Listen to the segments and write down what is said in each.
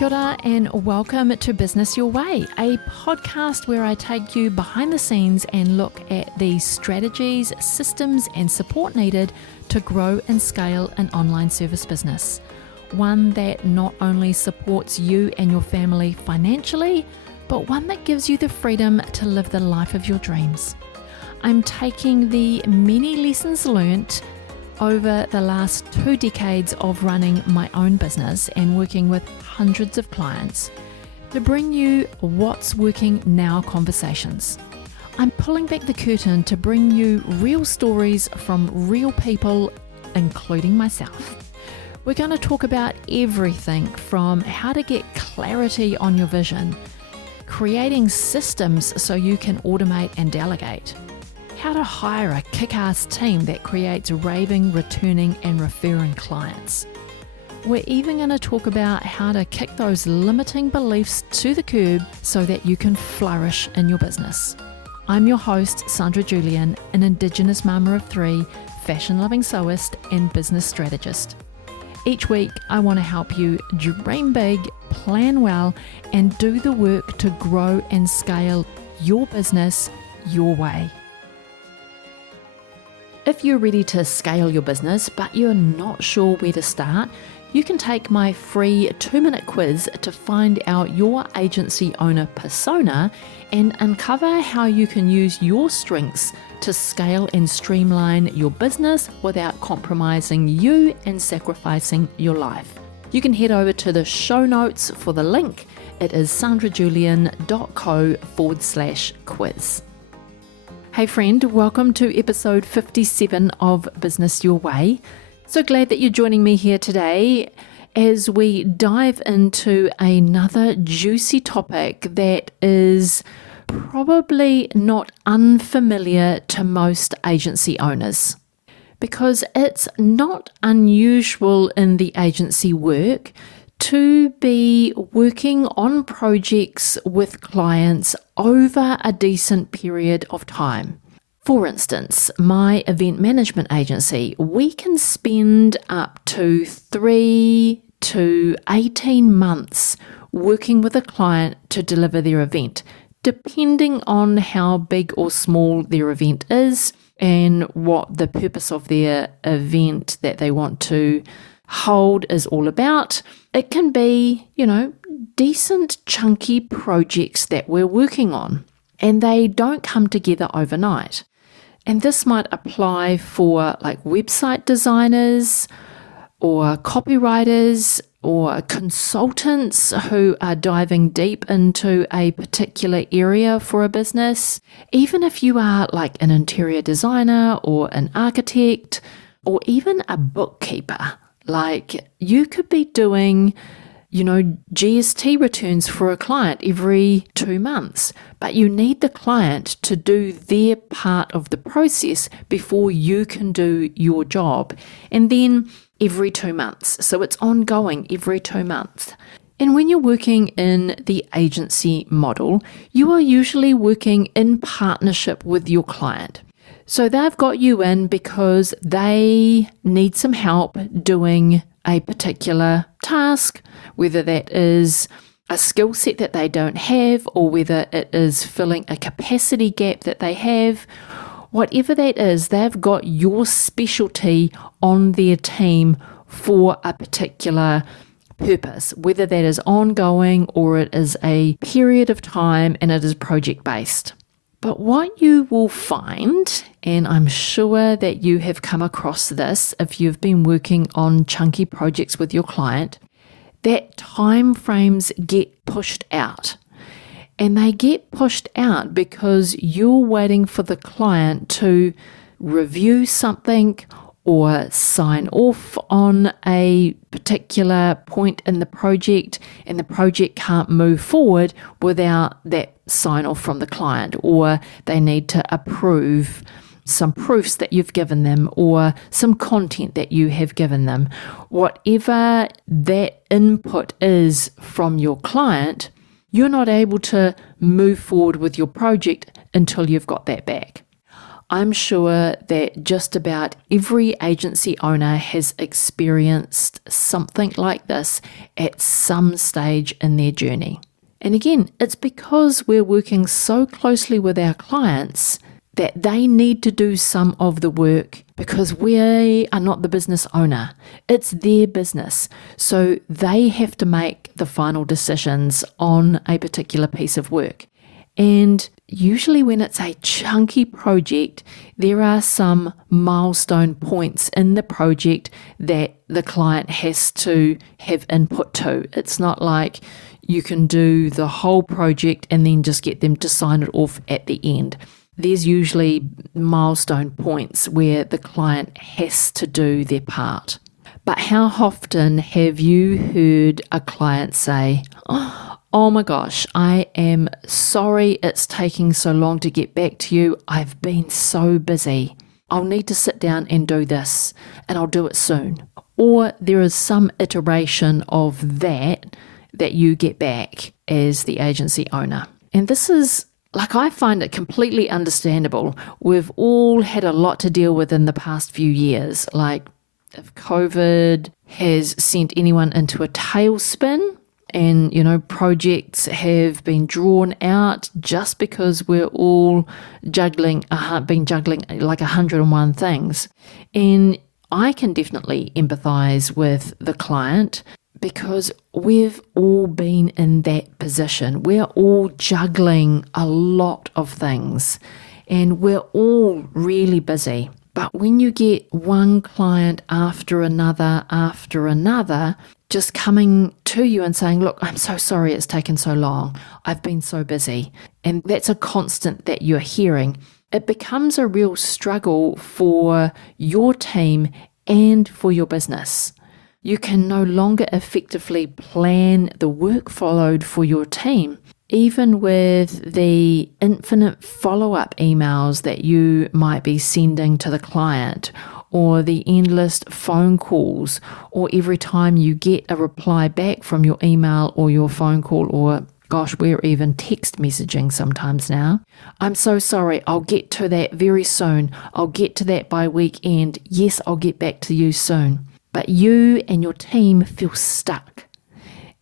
Kia ora and welcome to Business Your Way, a podcast where I take you behind the scenes and look at the strategies, systems and support needed to grow and scale an online service business. One that not only supports you and your family financially, but one that gives you the freedom to live the life of your dreams. I'm taking the many lessons learnt over the last 2 decades of running my own business and working with hundreds of clients to bring you what's working now conversations. I'm pulling back the curtain to bring you real stories from real people, including myself. We're going to talk about everything from how to get clarity on your vision, creating systems so you can automate and delegate, how to hire a kick-ass team that creates raving, returning and referring clients. We're even going to talk about how to kick those limiting beliefs to the curb so that you can flourish in your business. I'm your host, Sandra Julian, an Indigenous mama of 3, fashion-loving sewist and business strategist. Each week, I want to help you dream big, plan well, and do the work to grow and scale your business your way. If you're ready to scale your business, but you're not sure where to start, you can take my free 2-minute quiz to find out your agency owner persona and uncover how you can use your strengths to scale and streamline your business without compromising you and sacrificing your life. You can head over to the show notes for the link. It is sandrajulian.co/quiz. Hey friend, welcome to episode 57 of Business Your Way. So glad that you're joining me here today as we dive into another juicy topic that is probably not unfamiliar to most agency owners, because it's not unusual in the agency work to be working on projects with clients over a decent period of time. For instance, my event management agency, we can spend up to 3 to 18 months working with a client to deliver their event, depending on how big or small their event is and what the purpose of their event that they want to hold is all about. It can be, decent chunky projects that we're working on, and they don't come together overnight. And this might apply for like website designers or copywriters or consultants who are diving deep into a particular area for a business. Even if you are like an interior designer or an architect or even a bookkeeper, like you could be doing, GST returns for a client every 2 months, but you need the client to do their part of the process before you can do your job. And then every 2 months. So it's ongoing every 2 months. And when you're working in the agency model, you are usually working in partnership with your client. So they've got you in because they need some help doing a particular task, whether that is a skill set that they don't have or whether it is filling a capacity gap that they have. Whatever that is, they've got your specialty on their team for a particular purpose, whether that is ongoing or it is a period of time and it is project-based. But what you will find, and I'm sure that you have come across this if you've been working on chunky projects with your client, that time frames get pushed out. And they get pushed out because you're waiting for the client to review something or sign off on a particular point in the project, and the project can't move forward without that sign off from the client, or they need to approve some proofs that you've given them or some content that you have given them. Whatever that input is from your client, you're not able to move forward with your project until you've got that back. I'm sure that just about every agency owner has experienced something like this at some stage in their journey. And again, it's because we're working so closely with our clients that they need to do some of the work because we are not the business owner. It's their business. So they have to make the final decisions on a particular piece of work. And usually when it's a chunky project, there are some milestone points in the project that the client has to have input to. It's not like you can do the whole project and then just get them to sign it off at the end. There's usually milestone points where the client has to do their part. But how often have you heard a client say, "Oh my gosh, I am sorry it's taking so long to get back to you. I've been so busy. I'll need to sit down and do this, and I'll do it soon." Or there is some iteration of that you get back as the agency owner. And this is, I find it completely understandable. We've all had a lot to deal with in the past few years. If COVID has sent anyone into a tailspin, and, projects have been drawn out just because we're all been juggling like 101 things. And I can definitely empathize with the client because we've all been in that position. We're all juggling a lot of things and we're all really busy. But when you get one client after another, just coming to you and saying, "Look, I'm so sorry it's taken so long. I've been so busy." And that's a constant that you're hearing. It becomes a real struggle for your team and for your business. You can no longer effectively plan the workload for your team, even with the infinite follow-up emails that you might be sending to the client, or the endless phone calls, or every time you get a reply back from your email or your phone call, or gosh, we're even text messaging sometimes now. "I'm so sorry, I'll get to that very soon. I'll get to that by weekend. Yes, I'll get back to you soon." But you and your team feel stuck.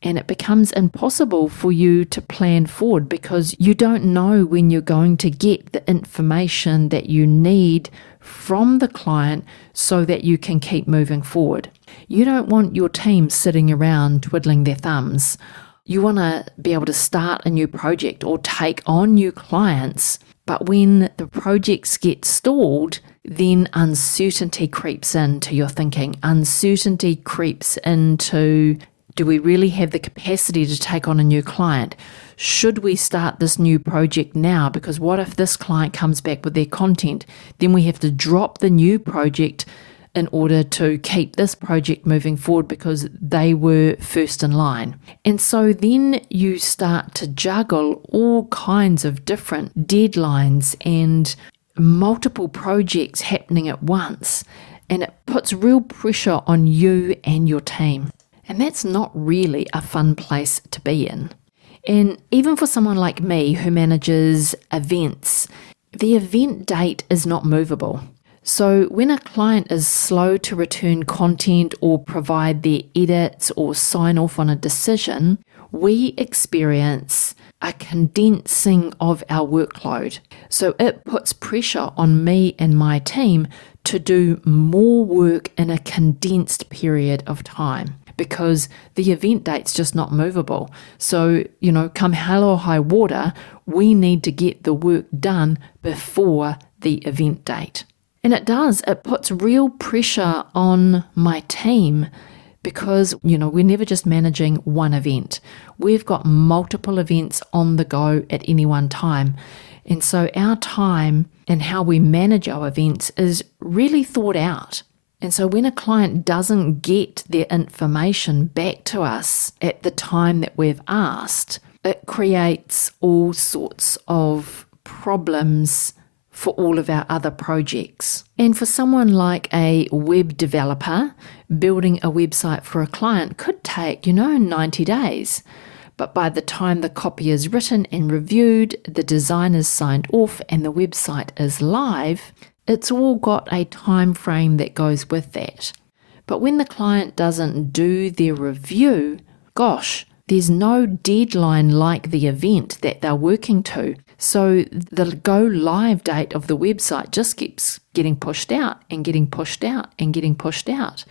And it becomes impossible for you to plan forward because you don't know when you're going to get the information that you need from the client so that you can keep moving forward. You don't want your team sitting around twiddling their thumbs. You want to be able to start a new project or take on new clients. But when the projects get stalled, then uncertainty creeps into your thinking. Uncertainty creeps into, do we really have the capacity to take on a new client? Should we start this new project now? Because what if this client comes back with their content? Then we have to drop the new project in order to keep this project moving forward because they were first in line. And so then you start to juggle all kinds of different deadlines and multiple projects happening at once, and it puts real pressure on you and your team. And that's not really a fun place to be in. And even for someone like me who manages events, the event date is not movable. So when a client is slow to return content or provide their edits or sign off on a decision, we experience a condensing of our workload. So it puts pressure on me and my team to do more work in a condensed period of time because the event date's just not movable. So, come hell or high water, we need to get the work done before the event date. And it puts real pressure on my team because, we're never just managing one event. We've got multiple events on the go at any one time. And so our time and how we manage our events is really thought out. And so when a client doesn't get their information back to us at the time that we've asked, it creates all sorts of problems for all of our other projects. And for someone like a web developer, building a website for a client could take, 90 days. But by the time the copy is written and reviewed, the design is signed off and the website is live, it's all got a time frame that goes with that. But when the client doesn't do their review, gosh, there's no deadline like the event that they're working to. So the go live date of the website just keeps getting pushed out and getting pushed out and getting pushed out.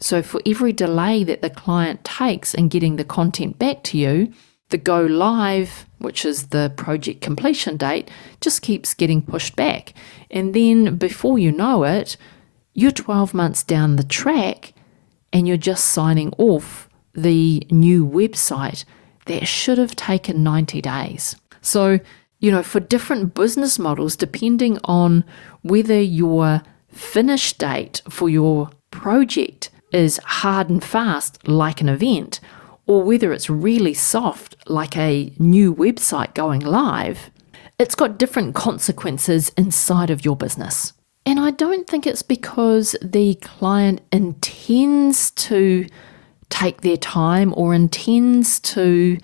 So for every delay that the client takes in getting the content back to you, the go live, which is the project completion date, just keeps getting pushed back. And then before you know it, you're 12 months down the track and you're just signing off the new website that should have taken 90 days. So, for different business models, depending on whether your finish date for your project is hard and fast like an event, or whether it's really soft like a new website going live, it's got different consequences inside of your business. And I don't think it's because the client intends to take their time or intends to,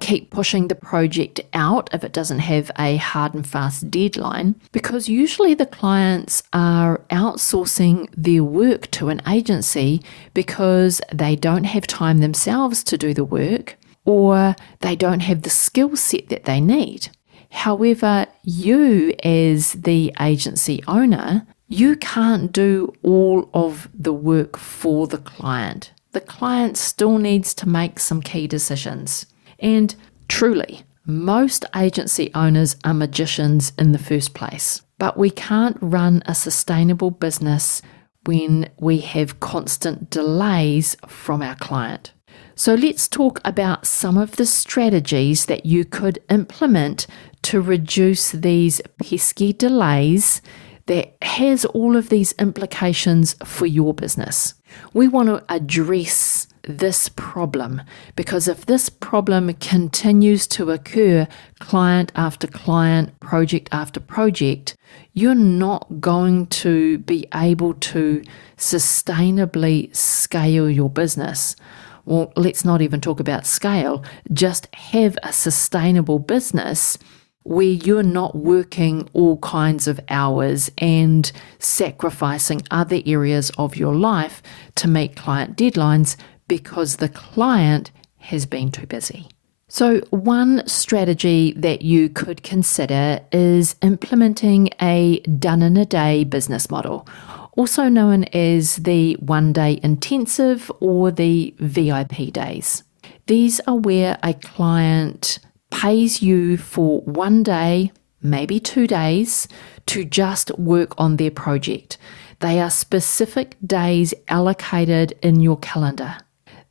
keep pushing the project out if it doesn't have a hard and fast deadline, because usually the clients are outsourcing their work to an agency because they don't have time themselves to do the work, or they don't have the skill set that they need. However, you as the agency owner, you can't do all of the work for the client. The client still needs to make some key decisions. And truly, most agency owners are magicians in the first place. But we can't run a sustainable business when we have constant delays from our client. So let's talk about some of the strategies that you could implement to reduce these pesky delays that has all of these implications for your business. We want to address this problem, because if this problem continues to occur client after client, project after project, you're not going to be able to sustainably scale your business. Well, let's not even talk about scale, just have a sustainable business where you're not working all kinds of hours and sacrificing other areas of your life to meet client deadlines because the client has been too busy. So one strategy that you could consider is implementing a done-in-a-day business model, also known as the one-day intensive or the VIP days. These are where a client pays you for one day, maybe 2 days, to just work on their project. They are specific days allocated in your calendar.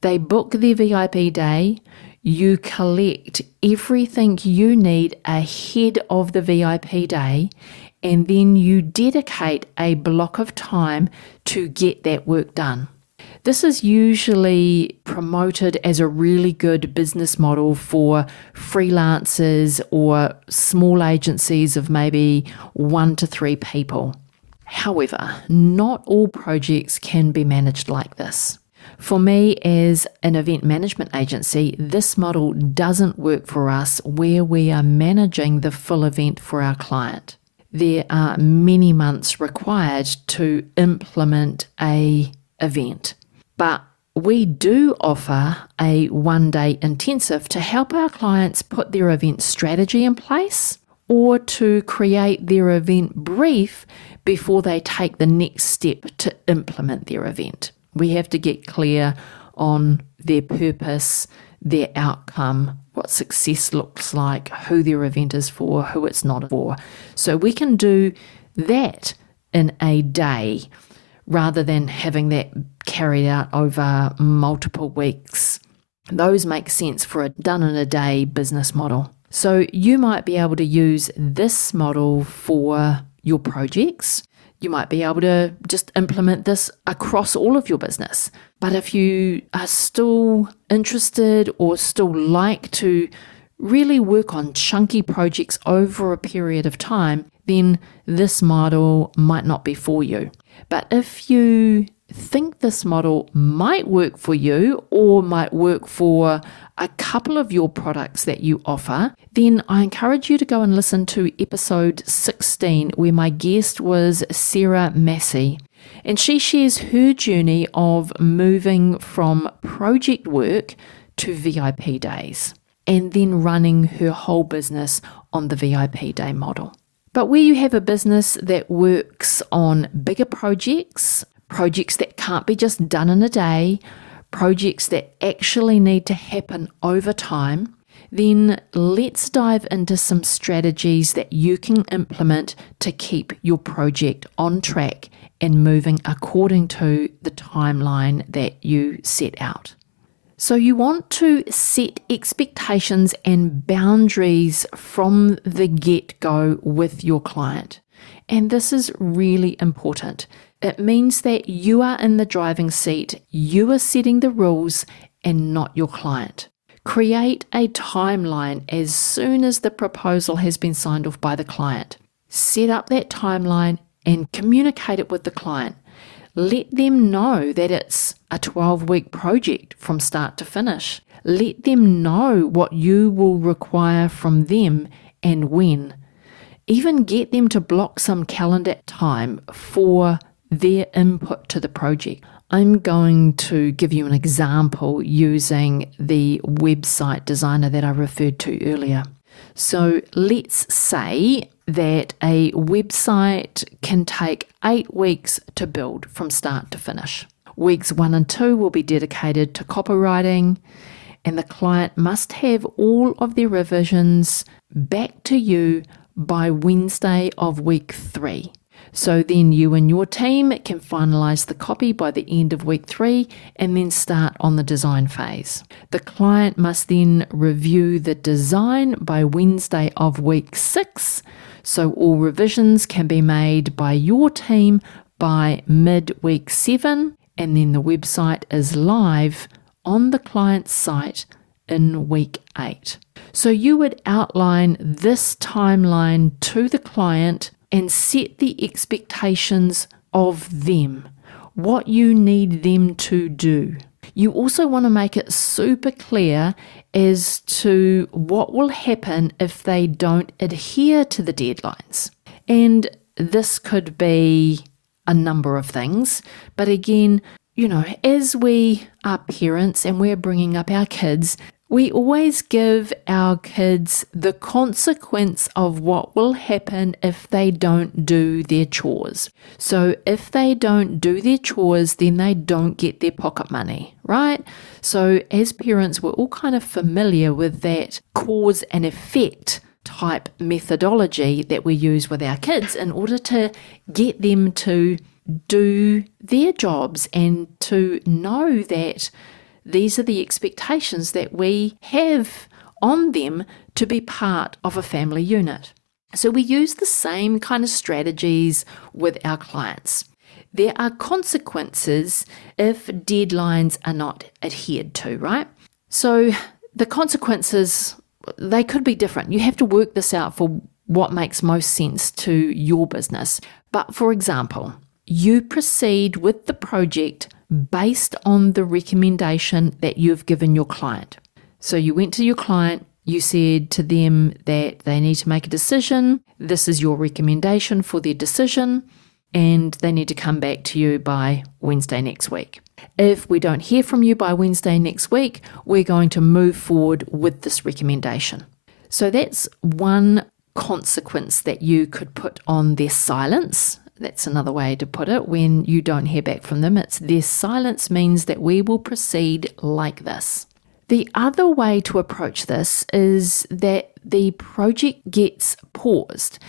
They book their VIP day, you collect everything you need ahead of the VIP day, and then you dedicate a block of time to get that work done. This is usually promoted as a really good business model for freelancers or small agencies of maybe 1 to 3 people. However, not all projects can be managed like this. For me, as an event management agency, this model doesn't work for us where we are managing the full event for our client. There are many months required to implement an event. But we do offer a one-day intensive to help our clients put their event strategy in place or to create their event brief before they take the next step to implement their event. We have to get clear on their purpose, their outcome, what success looks like, who their event is for, who it's not for. So we can do that in a day rather than having that carried out over multiple weeks. Those make sense for a done-in-a-day business model. So you might be able to use this model for your projects. You might be able to just implement this across all of your business. But if you are still interested or still like to really work on chunky projects over a period of time, then this model might not be for you. But if you think this model might work for you or might work for a couple of your products that you offer, then I encourage you to go and listen to episode 16, where my guest was Sarah Massey. And she shares her journey of moving from project work to VIP days and then running her whole business on the VIP day model. But where you have a business that works on bigger projects that can't be just done in a day, projects that actually need to happen over time, then let's dive into some strategies that you can implement to keep your project on track and moving according to the timeline that you set out. So you want to set expectations and boundaries from the get-go with your client. And this is really important. It means that you are in the driving seat, you are setting the rules and not your client. Create a timeline as soon as the proposal has been signed off by the client. Set up that timeline and communicate it with the client. Let them know that it's a 12-week project from start to finish. Let them know what you will require from them and when. Even get them to block some calendar time for their input to the project. I'm going to give you an example using the website designer that I referred to earlier. So let's say that a website can take 8 weeks to build from start to finish. Weeks 1 and 2 will be dedicated to copywriting, and the client must have all of their revisions back to you by Wednesday of week 3. So then you and your team can finalize the copy by the end of week 3 and then start on the design phase. The client must then review the design by Wednesday of week 6, so all revisions can be made by your team by mid-week 7, and then the website is live on the client's site in week 8. So you would outline this timeline to the client and set the expectations of them, what you need them to do. You also want to make it super clear as to what will happen if they don't adhere to the deadlines. And this could be a number of things, but again, as we are parents and we're bringing up our kids, we always give our kids the consequence of what will happen if they don't do their chores. So if they don't do their chores, then they don't get their pocket money, right? So as parents, we're all kind of familiar with that cause and effect type methodology that we use with our kids in order to get them to do their jobs and to know that these are the expectations that we have on them to be part of a family unit. So we use the same kind of strategies with our clients. There are consequences if deadlines are not adhered to, right? So the consequences, they could be different. You have to work this out for what makes most sense to your business. But for example, you proceed with the project based on the recommendation that you've given your client. So you went to your client, you said to them that they need to make a decision. This is your recommendation for their decision, and they need to come back to you by Wednesday next week. If we don't hear from you by Wednesday next week, we're going to move forward with this recommendation. So that's one consequence that you could put on their silence. That's another way to put it. When you don't hear back from them, it's their silence means that we will proceed like this. The other way to approach this is that the project gets paused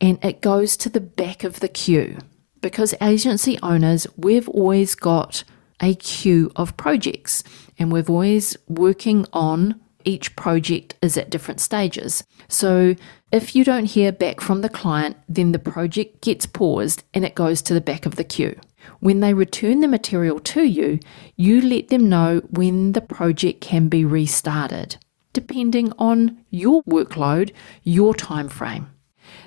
and it goes to the back of the queue. Because agency owners, we've always got a queue of projects and we're always working on each project is at different stages. So if you don't hear back from the client, then the project gets paused and it goes to the back of the queue. When they return the material to you, you let them know when the project can be restarted, depending on your workload, your time frame.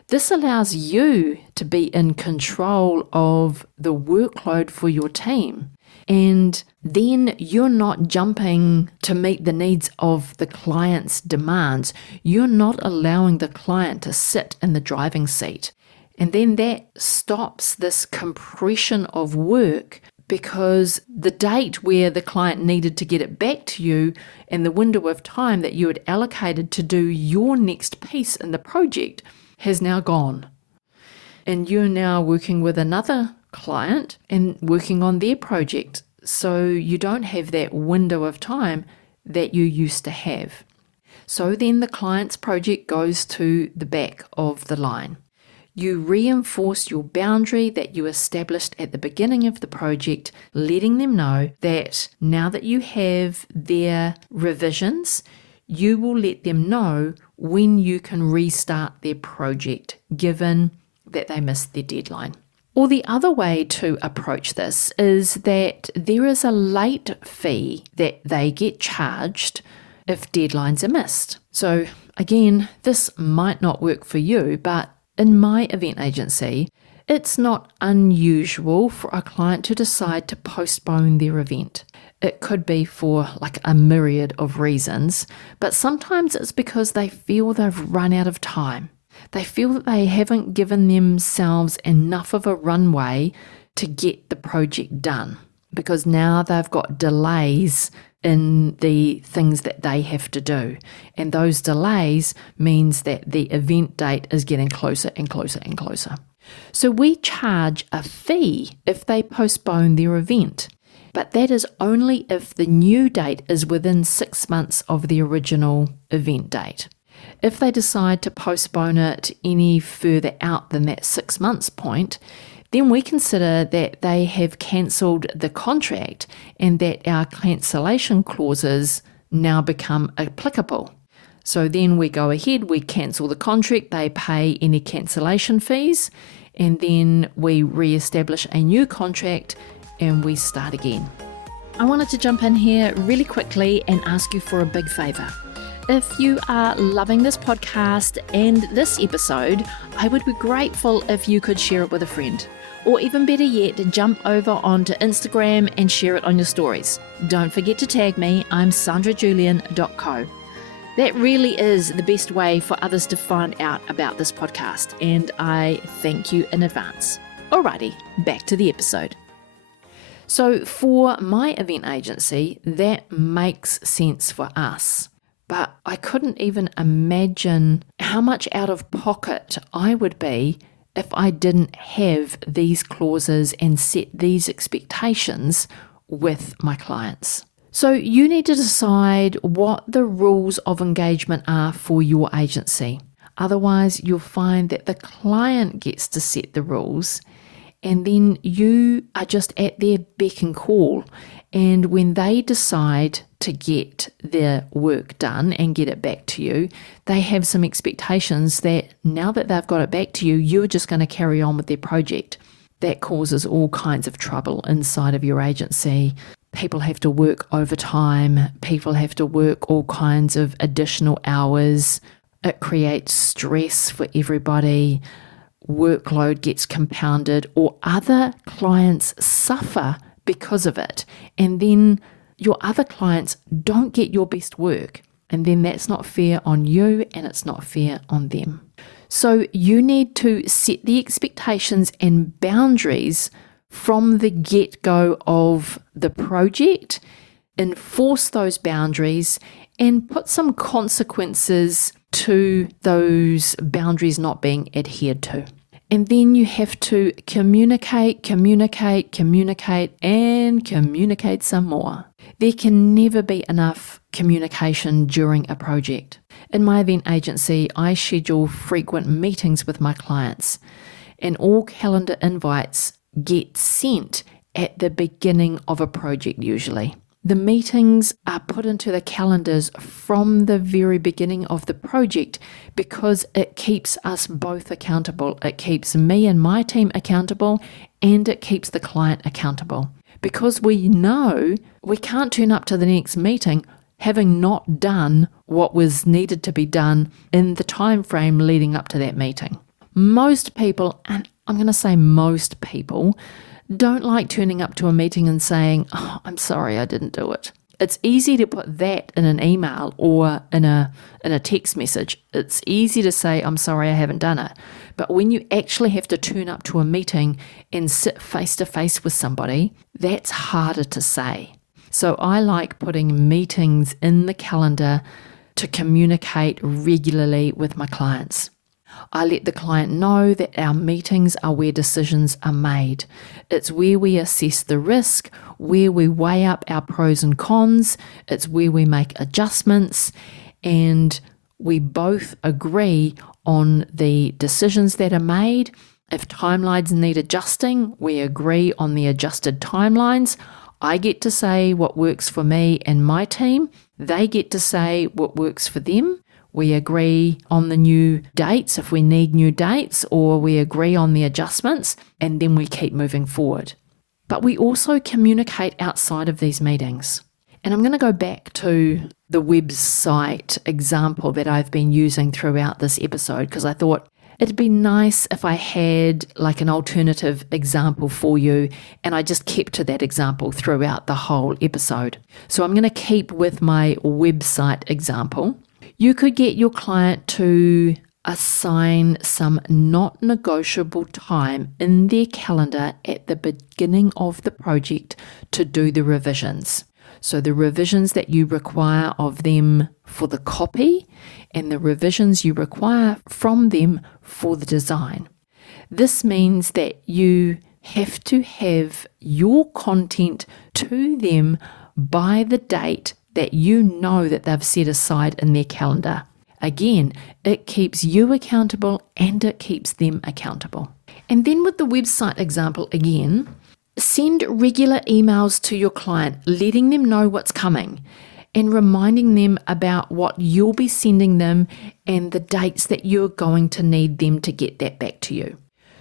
This allows you to be in control of the workload for your team And then you're not jumping to meet the needs of the client's demands. You're not allowing the client to sit in the driving seat. And then that stops this compression of work, because the date where the client needed to get it back to you and the window of time that you had allocated to do your next piece in the project has now gone. And you're now working with another client and working on their project. So you don't have that window of time that you used to have. So then the client's project goes to the back of the line. You reinforce your boundary that you established at the beginning of the project, letting them know that now that you have their revisions, you will let them know when you can restart their project, given that they missed their deadline. Or the other way to approach this is that there is a late fee that they get charged if deadlines are missed. So again, this might not work for you, but in my event agency, it's not unusual for a client to decide to postpone their event. It could be for like a myriad of reasons, but sometimes it's because they feel they've run out of time. They feel that they haven't given themselves enough of a runway to get the project done, because now they've got delays in the things that they have to do. And those delays means that the event date is getting closer and closer and closer. So we charge a fee if they postpone their event, but that is only if the new date is within 6 months of the original event date. If they decide to postpone it any further out than that 6 months point, then we consider that they have cancelled the contract and that our cancellation clauses now become applicable. So then we go ahead, we cancel the contract, they pay any cancellation fees, and then we re-establish a new contract and we start again. I wanted to jump in here really quickly and ask you for a big favour. If you are loving this podcast and this episode, I would be grateful if you could share it with a friend. Or even better yet, jump over onto Instagram and share it on your stories. Don't forget to tag me, I'm sandrajulian.co. That really is the best way for others to find out about this podcast, and I thank you in advance. Alrighty, back to the episode. So for my event agency, that makes sense for us. But I couldn't even imagine how much out of pocket I would be if I didn't have these clauses and set these expectations with my clients. So you need to decide what the rules of engagement are for your agency. Otherwise, you'll find that the client gets to set the rules and then you are just at their beck and call. And when they decide to get their work done and get it back to you, they have some expectations that now that they've got it back to you, you're just going to carry on with their project. That causes all kinds of trouble inside of your agency. People have to work overtime. People have to work all kinds of additional hours. It creates stress for everybody. Workload gets compounded, or other clients suffer because of it. And then your other clients don't get your best work. And then that's not fair on you and it's not fair on them. So you need to set the expectations and boundaries from the get-go of the project, enforce those boundaries, and put some consequences to those boundaries not being adhered to. And then you have to communicate, and communicate some more. There can never be enough communication during a project. In my event agency, I schedule frequent meetings with my clients, and all calendar invites get sent at the beginning of a project usually. The meetings are put into the calendars from the very beginning of the project because it keeps us both accountable. It keeps me and my team accountable, and it keeps the client accountable. Because we know we can't turn up to the next meeting having not done what was needed to be done in the time frame leading up to that meeting. Most people, and I'm going to say most people, don't like turning up to a meeting and saying, "Oh, I'm sorry, I didn't do it." It's easy to put that in an email or in a text message. It's easy to say, "I'm sorry, I haven't done it." But when you actually have to turn up to a meeting and sit face to face with somebody, that's harder to say. So I like putting meetings in the calendar to communicate regularly with my clients. I let the client know that our meetings are where decisions are made. It's where we assess the risk, where we weigh up our pros and cons, it's where we make adjustments, and we both agree on the decisions that are made. If timelines need adjusting, we agree on the adjusted timelines. I get to say what works for me and my team. They get to say what works for them. We agree on the new dates if we need new dates, or we agree on the adjustments, and then we keep moving forward. But we also communicate outside of these meetings. And I'm going to go back to the website example that I've been using throughout this episode, because I thought it'd be nice if I had like an alternative example for you, and I just kept to that example throughout the whole episode. So I'm going to keep with my website example. You could get your client to assign some not negotiable time in their calendar at the beginning of the project to do the revisions. So the revisions that you require of them for the copy and the revisions you require from them for the design. This means that you have to have your content to them by the date that you know that they've set aside in their calendar. Again, it keeps you accountable and it keeps them accountable. And then with the website example again, send regular emails to your client, letting them know what's coming and reminding them about what you'll be sending them and the dates that you're going to need them to get that back to you.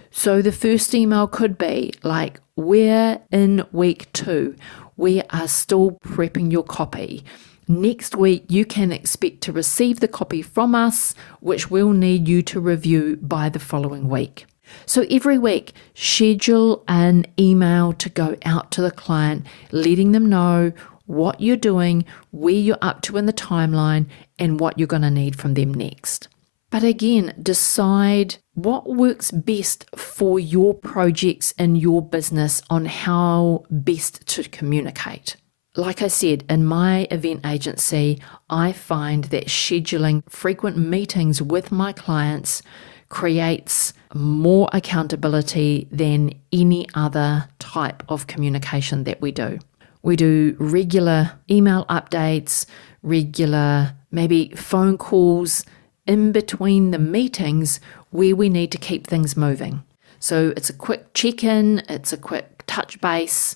So the first email could be like, we're in week 2. We are still prepping your copy. Next week, you can expect to receive the copy from us, which we'll need you to review by the following week. So every week, schedule an email to go out to the client, letting them know what you're doing, where you're up to in the timeline, and what you're going to need from them next. But again, decide what works best for your projects and your business on how best to communicate. Like I said, in my event agency, I find that scheduling frequent meetings with my clients creates more accountability than any other type of communication that we do. We do regular email updates, regular maybe phone calls in between the meetings where we need to keep things moving. So it's a quick check-in, it's a quick touch base,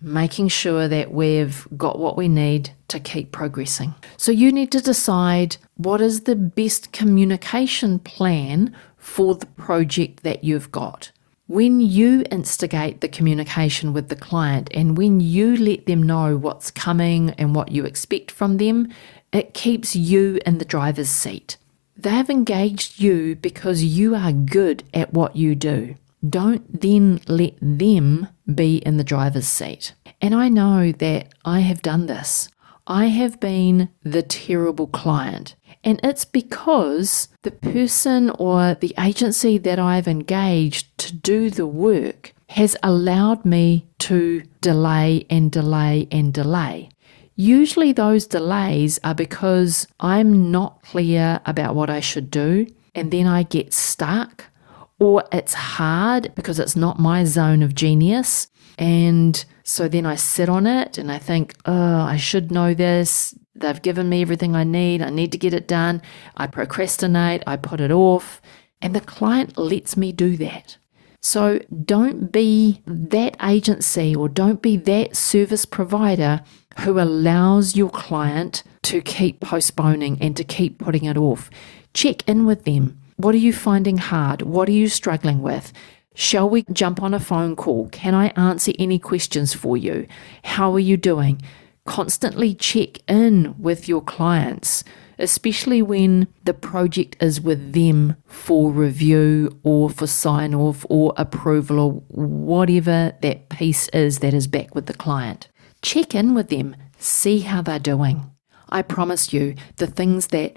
making sure that we've got what we need to keep progressing. So you need to decide what is the best communication plan for the project that you've got. When you instigate the communication with the client and when you let them know what's coming and what you expect from them, it keeps you in the driver's seat. They've engaged you because you are good at what you do. Don't then let them be in the driver's seat. And I know that I have done this. I have been the terrible client. And it's because the person or the agency that I've engaged to do the work has allowed me to delay and delay and delay. Usually those delays are because I'm not clear about what I should do, and then I get stuck, or it's hard because it's not my zone of genius, and so then I sit on it and I think, oh, I should know this. They've given me everything I need to get it done. I procrastinate, I put it off, and the client lets me do that. So don't be that agency or don't be that service provider who allows your client to keep postponing and to keep putting it off. Check in with them. What are you finding hard? What are you struggling with? Shall we jump on a phone call? Can I answer any questions for you? How are you doing? Constantly check in with your clients. especially when the project is with them for review or for sign-off or approval or whatever that piece is that is back with the client. Check in with them, see how they're doing. I promise you, the things that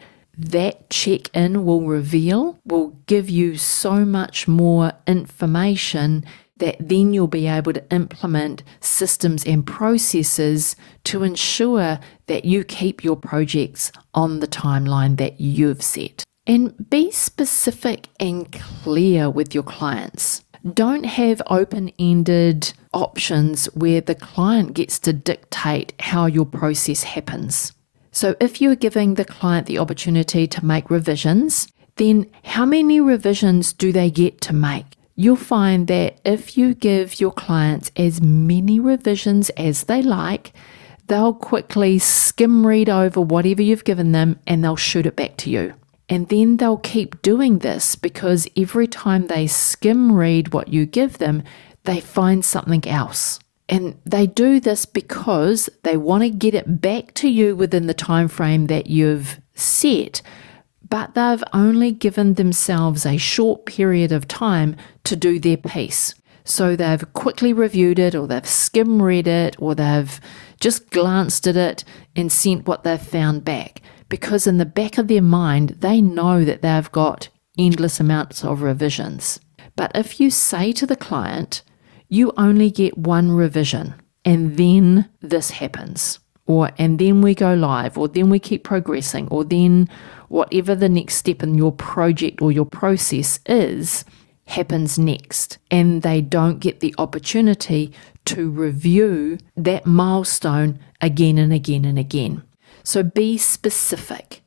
check-in will reveal will give you so much more information that then you'll be able to implement systems and processes to ensure that you keep your projects on the timeline that you've set. And be specific and clear with your clients. Don't have open-ended options where the client gets to dictate how your process happens. So if you're giving the client the opportunity to make revisions, then how many revisions do they get to make? You'll find that if you give your clients as many revisions as they like, they'll quickly skim read over whatever you've given them and they'll shoot it back to you. And then they'll keep doing this because every time they skim read what you give them, they find something else. And they do this because they want to get it back to you within the time frame that you've set, but they've only given themselves a short period of time to do their piece. So they've quickly reviewed it, or they've skim read it, or they've just glanced at it and sent what they've found back. Because in the back of their mind, they know that they've got endless amounts of revisions. But if you say to the client, you only get one revision, and then this happens, and then we go live, or then we keep progressing, or then whatever the next step in your project or your process is, happens next. And they don't get the opportunity to review that milestone again and again and again. So be specific.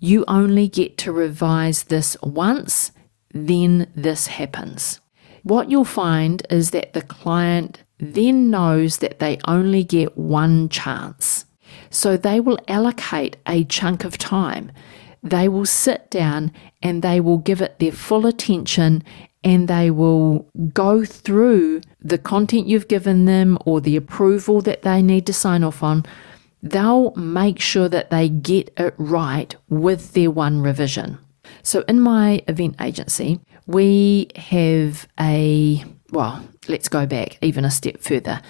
You only get to revise this once, then this happens. What you'll find is that the client then knows that they only get one chance. So they will allocate a chunk of time. They will sit down and they will give it their full attention, and they will go through the content you've given them or the approval that they need to sign off on. They'll make sure that they get it right with their one revision. So in my event agency, we have let's go back even a step further.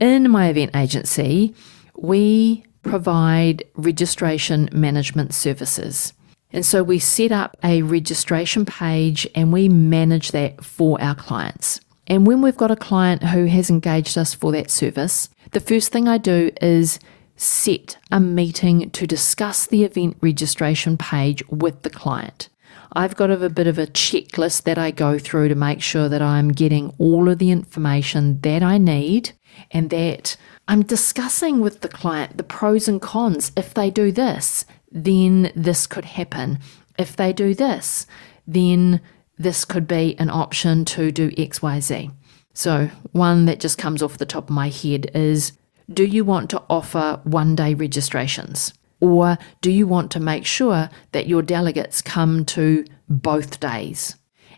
In my event agency, we provide registration management services. And so we set up a registration page and we manage that for our clients. And when we've got a client who has engaged us for that service, the first thing I do is set a meeting to discuss the event registration page with the client. I've got a bit of a checklist that I go through to make sure that I'm getting all of the information that I need, and that I'm discussing with the client the pros and cons. If they do this, then this could happen. If they do this, then this could be an option to do X, Y, Z. So one that just comes off the top of my head is, do you want to offer one-day registrations? Or do you want to make sure that your delegates come to both days?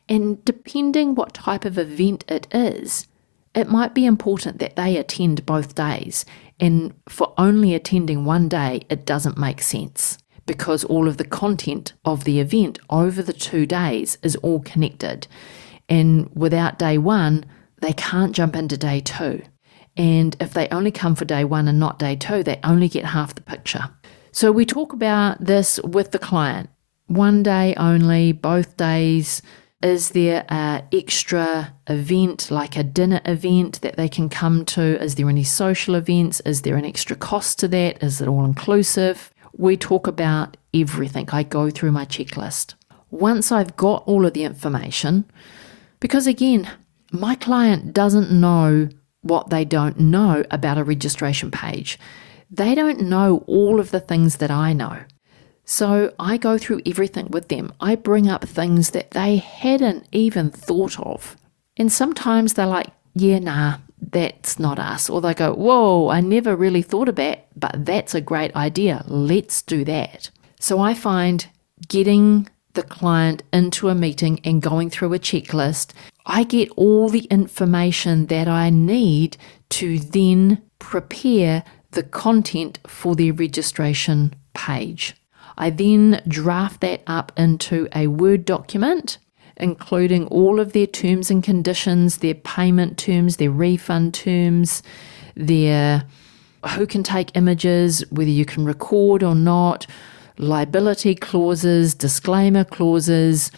And depending what type of event it is, it might be important that they attend both days. And for only attending one day, it doesn't make sense, because all of the content of the event over the 2 days is all connected. And without day one, they can't jump into day two. And if they only come for day one and not day two, they only get half the picture. So we talk about this with the client. One day only, both days. Is there an extra event, like a dinner event that they can come to? Is there any social events? Is there an extra cost to that? Is it all inclusive? We talk about everything. I go through my checklist. Once I've got all of the information, because again, my client doesn't know what they don't know about a registration page. They don't know all of the things that I know. So I go through everything with them. I bring up things that they hadn't even thought of. And sometimes they're like, yeah, nah, that's not us. Or they go, whoa, I never really thought about it, but that's a great idea. Let's do that. So I find getting the client into a meeting and going through a checklist, I get all the information that I need to then prepare the content for their registration page. I then draft that up into a Word document, including all of their terms and conditions, their payment terms, their refund terms, their who can take images, whether you can record or not, liability clauses, disclaimer clauses,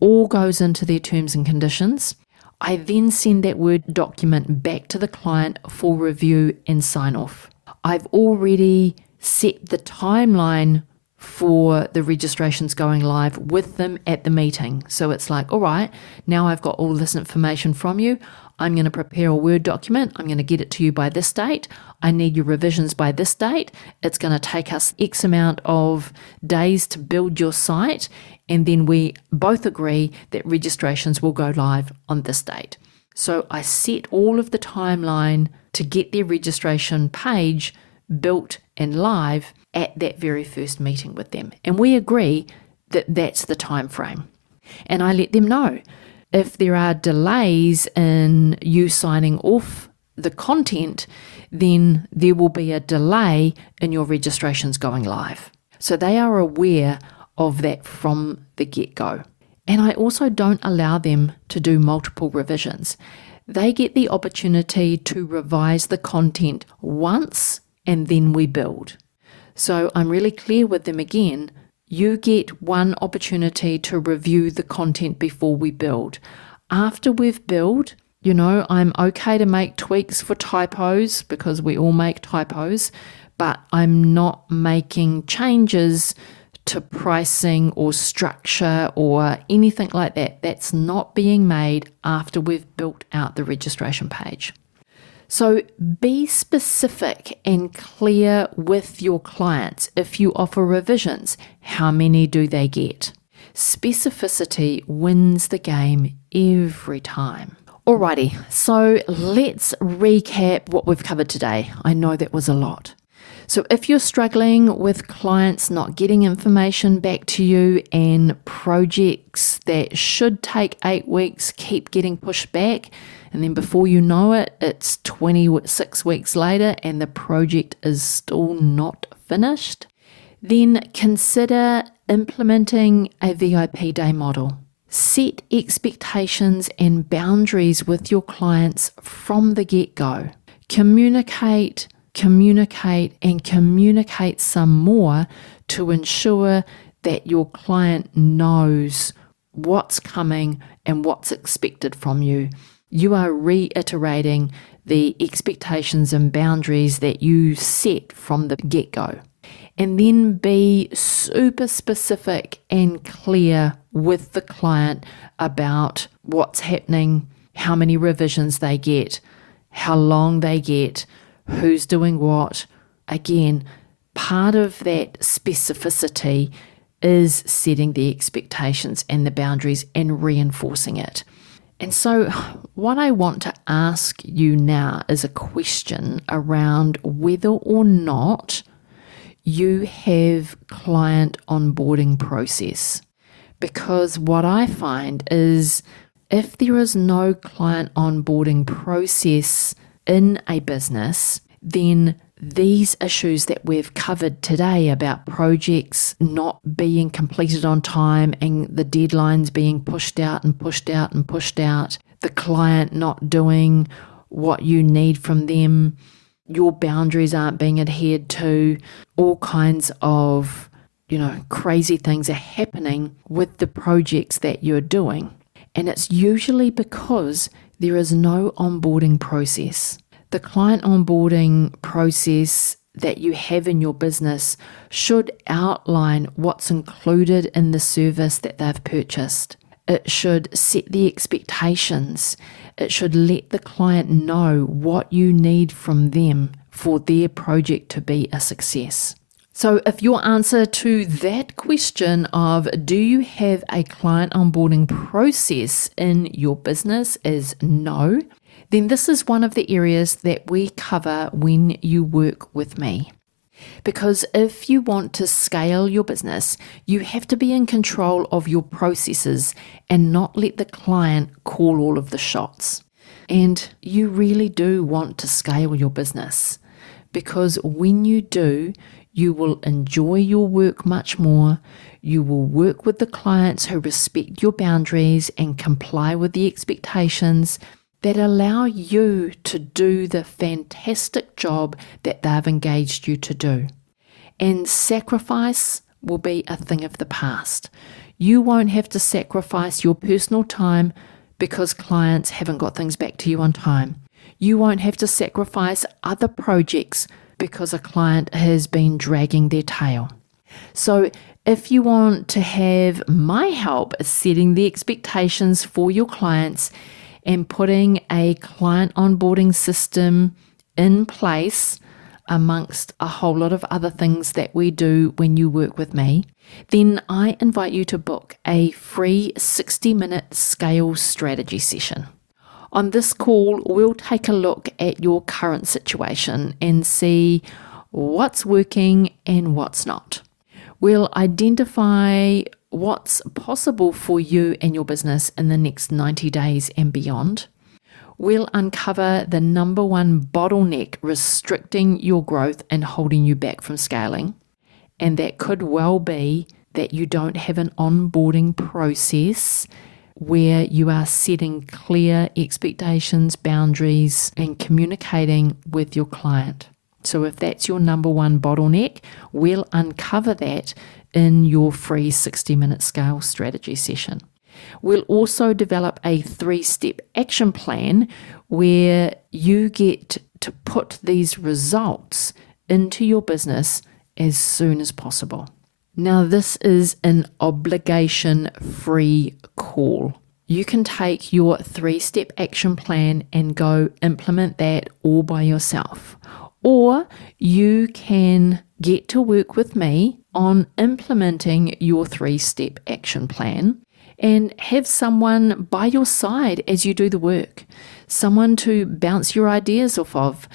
all goes into their terms and conditions. I then send that Word document back to the client for review and sign off. I've already set the timeline for the registrations going live with them at the meeting. So it's like, all right, now I've got all this information from you. I'm going to prepare a Word document. I'm going to get it to you by this date. I need your revisions by this date. It's going to take us X amount of days to build your site. And then we both agree that registrations will go live on this date. So I set all of the timeline to get their registration page built and live at that very first meeting with them. And we agree that that's the time frame. And I let them know if there are delays in you signing off the content, then there will be a delay in your registrations going live. So they are aware of that from the get-go. And I also don't allow them to do multiple revisions. They get the opportunity to revise the content once and then we build. So I'm really clear with them again. You get one opportunity to review the content before we build. After we've built, I'm okay to make tweaks for typos because we all make typos, but I'm not making changes to pricing or structure or anything like that. That's not being made after we've built out the registration page. So be specific and clear with your clients. If you offer revisions, how many do they get? Specificity wins the game every time. Alrighty, so let's recap what we've covered today. I know that was a lot. So if you're struggling with clients not getting information back to you and projects that should take 8 weeks keep getting pushed back, and then before you know it, it's 26 weeks later and the project is still not finished, then consider implementing a VIP day model. Set expectations and boundaries with your clients from the get-go. Communicate, and communicate some more to ensure that your client knows what's coming and what's expected from you. You are reiterating the expectations and boundaries that you set from the get-go. And then be super specific and clear with the client about what's happening, how many revisions they get, how long they get, who's doing what. Again, part of that specificity is setting the expectations and the boundaries and reinforcing it. And so what I want to ask you now is a question around whether or not you have client onboarding process. Because what I find is if there is no client onboarding process in a business, then these issues that we've covered today about projects not being completed on time and the deadlines being pushed out, the client not doing what you need from them, your boundaries aren't being adhered to, all kinds of, crazy things are happening with the projects that you're doing. And it's usually because there is no onboarding process. The client onboarding process that you have in your business should outline what's included in the service that they've purchased. It should set the expectations. It should let the client know what you need from them for their project to be a success. So if your answer to that question of do you have a client onboarding process in your business is no, then this is one of the areas that we cover when you work with me. Because if you want to scale your business, you have to be in control of your processes and not let the client call all of the shots. And you really do want to scale your business, because when you do, You will enjoy your work much more. You will work with the clients who respect your boundaries and comply with the expectations that allow you to do the fantastic job that they've engaged you to do. And sacrifice will be a thing of the past. You won't have to sacrifice your personal time because clients haven't got things back to you on time. You won't have to sacrifice other projects because a client has been dragging their tail. So if you want to have my help setting the expectations for your clients and putting a client onboarding system in place amongst a whole lot of other things that we do when you work with me, then I invite you to book a free 60-minute scale strategy session. On this call, we'll take a look at your current situation and see what's working and what's not. We'll identify what's possible for you and your business in the next 90 days and beyond. We'll uncover the number one bottleneck restricting your growth and holding you back from scaling. And that could well be that you don't have an onboarding process where you are setting clear expectations, boundaries, and communicating with your client. So if that's your number one bottleneck, we'll uncover that in your free 60-minute scale strategy session. We'll also develop a 3-step action plan where you get to put these results into your business as soon as possible. Now, this is an obligation-free call. You can take your 3-step action plan and go implement that all by yourself. Or you can get to work with me on implementing your 3-step action plan and have someone by your side as you do the work, someone to bounce your ideas off of,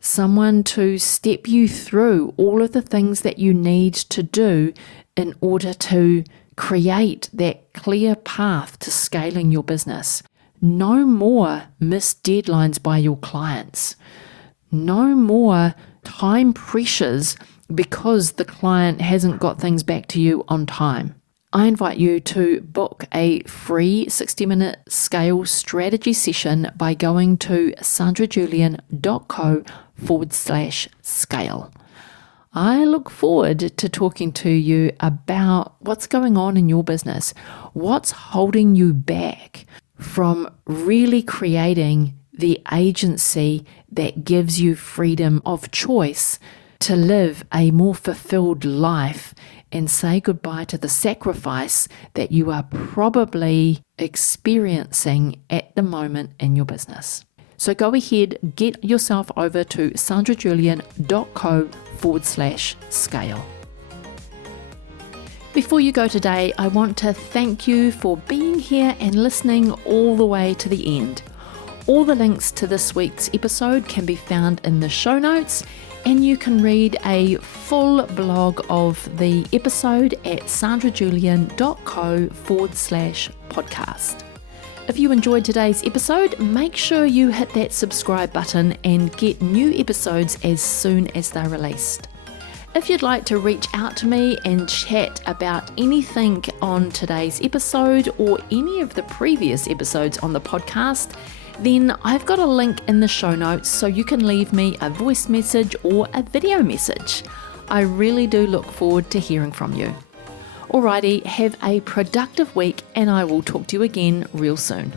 someone to step you through all of the things that you need to do in order to create that clear path to scaling your business. No more missed deadlines by your clients. No more time pressures because the client hasn't got things back to you on time. I invite you to book a free 60-minute scale strategy session by going to sandrajulian.co/scale. I look forward to talking to you about what's going on in your business, what's holding you back from really creating the agency that gives you freedom of choice to live a more fulfilled life and say goodbye to the sacrifice that you are probably experiencing at the moment in your business. So go ahead, get yourself over to sandrajulian.co/scale. Before you go today, I want to thank you for being here and listening all the way to the end. All the links to this week's episode can be found in the show notes, and you can read a full blog of the episode at sandrajulian.co/podcast. If you enjoyed today's episode, make sure you hit that subscribe button and get new episodes as soon as they're released. If you'd like to reach out to me and chat about anything on today's episode or any of the previous episodes on the podcast, then I've got a link in the show notes so you can leave me a voice message or a video message. I really do look forward to hearing from you. Alrighty, have a productive week and I will talk to you again real soon.